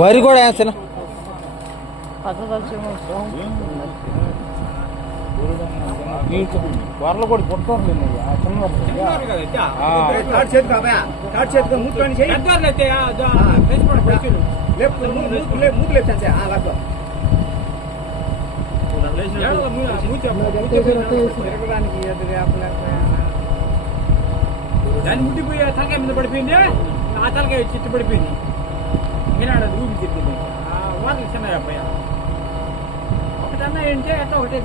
బరి కూడా వేస్తాను వరలు కూడా కొట్టుకోండి దాన్ని ముట్టిపోయి తలకాయ మీద పడిపోయింది ఆ తలకాయ చిట్టు పడిపోయింది ఈనాడు అది ఊపి చెప్పింది వాటర్ చిన్న అబ్బాయి ఒకటన్నా ఏంటంటే అట్లా ఒకటి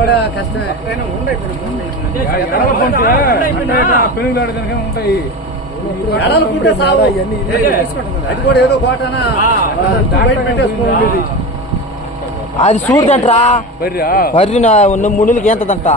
కూడా కష్టమే ఉంటాయి అది చూడదంటరా బర్రి మునులకి ఎంతదంట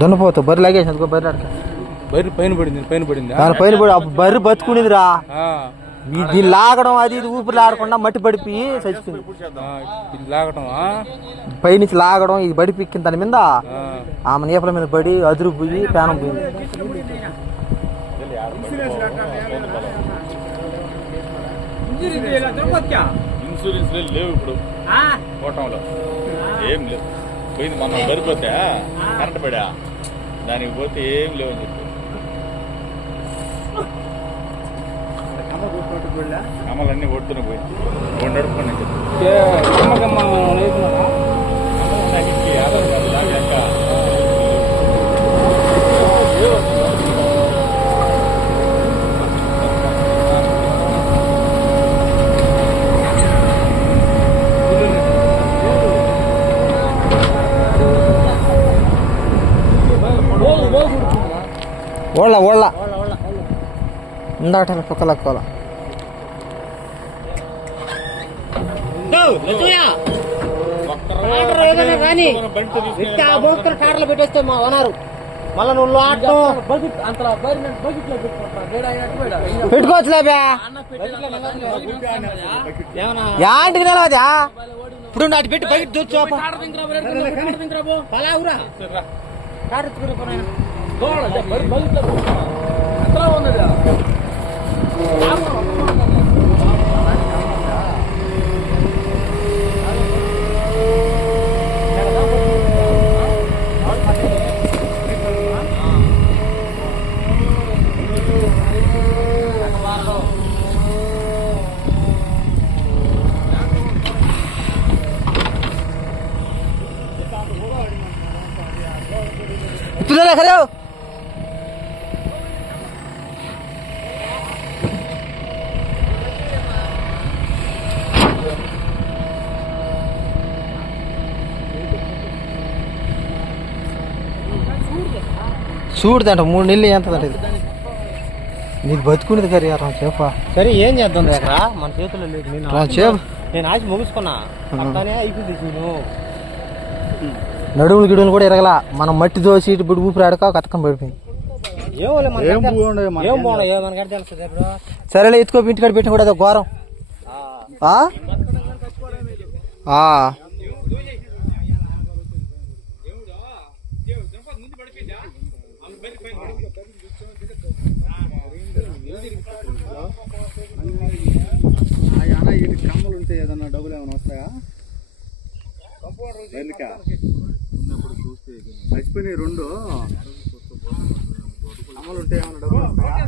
దున్నపోతు బర్రె లాగేసి బర్రె పైన పడింది దాని పైన పడి బర్రె బతుకునేదిరా దీన్ని లాగడం అది ఇది ఊపిరి లాగకుండా మట్టి పడిపోయి చచ్చిపోయింది లాగడం పైనుంచి లాగడం ఇది పడిపిక్కిన దాని మీద ఆమె నీపల మీద పడి అదురు పోయి ప్రాణం పోయింది. ఇన్సూరెన్స్ లేవు ఇప్పుడు కోటంలో ఏం లేవు పోయింది మనం సరిపోతే కరెంట్ పడా దానికి పోతే ఏం లేవని చెప్పి కమలన్నీ కొడుతున్నా పోయింది నడుపుకుని చెప్పి ఓళ్ళ ఇందాక కుక్కలక్కోల టాటర్లు పెట్టేస్తే మా ఓనరు మళ్ళా నువ్వు పెట్టుకోవచ్చులే యాంటికి నిలవదా ఇప్పుడు నాటి పెట్టి బయట దూర్చు ఇప్పుడు హలో చూడదంట 3 నెలలు ఎంతదంట ఇది నీకు బతుకునేది కరీ చేప సరే ఏం చేద్దాం దగ్గర మన చేతుల్లో లేదు చేప నేను ఆశ ముగుసుకున్నా అయిపోయింది నడుములు గిడుములు కూడా ఎరగల మనం మట్టి దోసి ఇప్పుడు ఊపిరి ఆడక కథకం పడిపోయింది. సరేలే ఎత్తుకో ఇంటికాడ పెట్టిన కూడా అదో ఘోరం. కమ్మలు ఉంటే ఏదన్నా డబ్బులు ఏమైనా వస్తాయా? చచ్చిపోయినాయి 2 అమలు ఉంటే ఏమైనా డబ్బులు వస్తాయా?